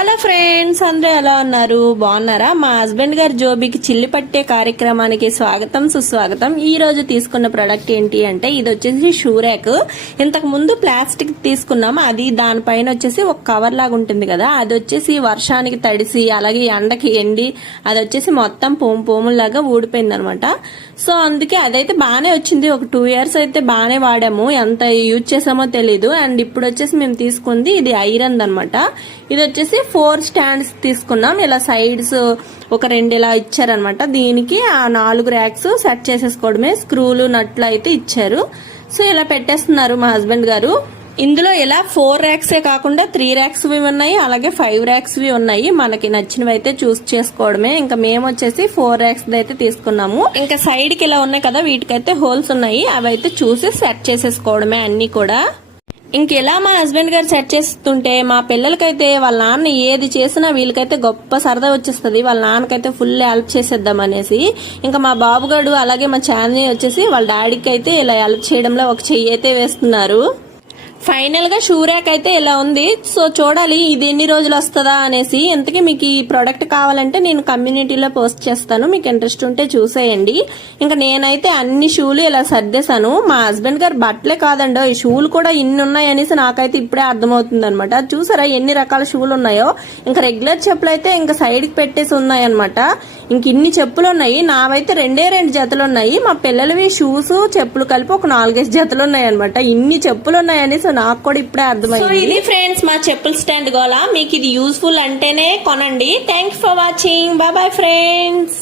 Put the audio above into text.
Hello friends, అందరూ ఎలా ఉన్నారు? బాగున్నారా? మా హస్బెండ్ గారు జోబీకి చిల్లి పట్టే కార్యక్రమానికి స్వాగతం సుస్వాగతం. ఈ రోజు తీసుకున్న ప్రొడక్ట్ ఏంటి అంటే ఇది వచ్చేసి షూ ర్యాక్. ఇంతకు ముందు ప్లాస్టిక్ తీసుకున్నాం, అది దానిపైన వచ్చేసి ఒక కవర్ లాగా ఉంటుంది కదా, అది వచ్చేసి వర్షానికి తడిసి అలాగే ఎండకి ఎండి అది వచ్చేసి మొత్తం పోములాగా ఊడిపోయింది అనమాట. సో అందుకే అదైతే బాగానే వచ్చింది. ఒక 2 years అయితే బాగానే వాడాము, ఎంత యూజ్ చేసామో తెలీదు. అండ్ ఇప్పుడు వచ్చేసి మేము తీసుకుంది ఇది ఐరన్ అనమాట. ఇది వచ్చేసి 4 స్టాండ్స్ తీసుకున్నాం. ఇలా సైడ్స్ ఒక 2 ఇలా ఇచ్చారనమాట. దీనికి ఆ 4 ర్యాక్స్ సెట్ చేసేసుకోవడమే. స్క్రూలు నట్లు అయితే ఇచ్చారు. సో ఇలా పెట్టేస్తున్నారు మా హస్బెండ్ గారు. ఇందులో ఇలా 4 ర్యాక్సే కాకుండా 3 ర్యాక్స్ ఉన్నాయి, అలాగే 5 ర్యాక్స్ ఉన్నాయి. మనకి నచ్చినవి అయితే చూస్ చేసుకోవడమే. ఇంకా మేము వచ్చేసి 4 ర్యాక్స్ అయితే తీసుకున్నాము. ఇంకా సైడ్ కి ఇలా ఉన్నాయి కదా, వీటికైతే హోల్స్ ఉన్నాయి, అవి అయితే చూసి సెట్ చేసేసుకోవడమే అన్ని కూడా. ఇంకెలా మా హస్బెండ్ గారు సెట్ చేస్తుంటే మా పిల్లలకైతే వాళ్ళ నాన్న ఏది చేసినా వీళ్ళకైతే గొప్ప సరదా వచ్చేస్తుంది. వాళ్ళ నాన్నకైతే ఫుల్ హెల్ప్ చేసేద్దాం అనేసి ఇంకా మా బాబుగాడు అలాగే మా చాందిని వచ్చేసి వాళ్ళ డాడీకి అయితే ఇలా హెల్ప్ చేయడంలో ఒక చెయ్యి అయితే వేస్తున్నారు. ఫైనల్ గా షూ ర్యాక్ అయితే ఇలా ఉంది. సో చూడాలి ఇది ఎన్ని రోజులు వస్తుందా అనేసి. ఇంతకీ మీకు ఈ ప్రోడక్ట్ కావాలంటే నేను కమ్యూనిటీలో పోస్ట్ చేస్తాను, మీకు ఇంట్రెస్ట్ ఉంటే చూసేయండి. ఇంకా నేనైతే అన్ని షూలు ఇలా సర్దేశాను. మా హస్బెండ్ గారు బట్టలే కాదండో, ఈ షూలు కూడా ఇన్ని ఉన్నాయి అనేసి నాకైతే ఇప్పుడే అర్థమవుతుంది అనమాట. చూసారా ఎన్ని రకాల షూలు ఉన్నాయో. ఇంకా రెగ్యులర్ చెప్పులు అయితే ఇంకా సైడ్ కి పెట్టేసి ఉన్నాయి అనమాట. ఇంక ఇన్ని చెప్పులు ఉన్నాయి. నావైతే 2 జతలు ఉన్నాయి. మా పిల్లలవి షూస్ చెప్పులు కలిపి ఒక 4-5 జతలు ఉన్నాయి అనమాట. ఇన్ని చెప్పులు ఉన్నాయని నాకు కూడా ఇప్పుడే అర్థమైంది. ఇది ఫ్రెండ్స్ మా చెప్పుల స్టాండ్ గోలా. మీకు ఇది యూస్ఫుల్ అంటేనే కొనండి. Thanks for watching. Bye bye friends.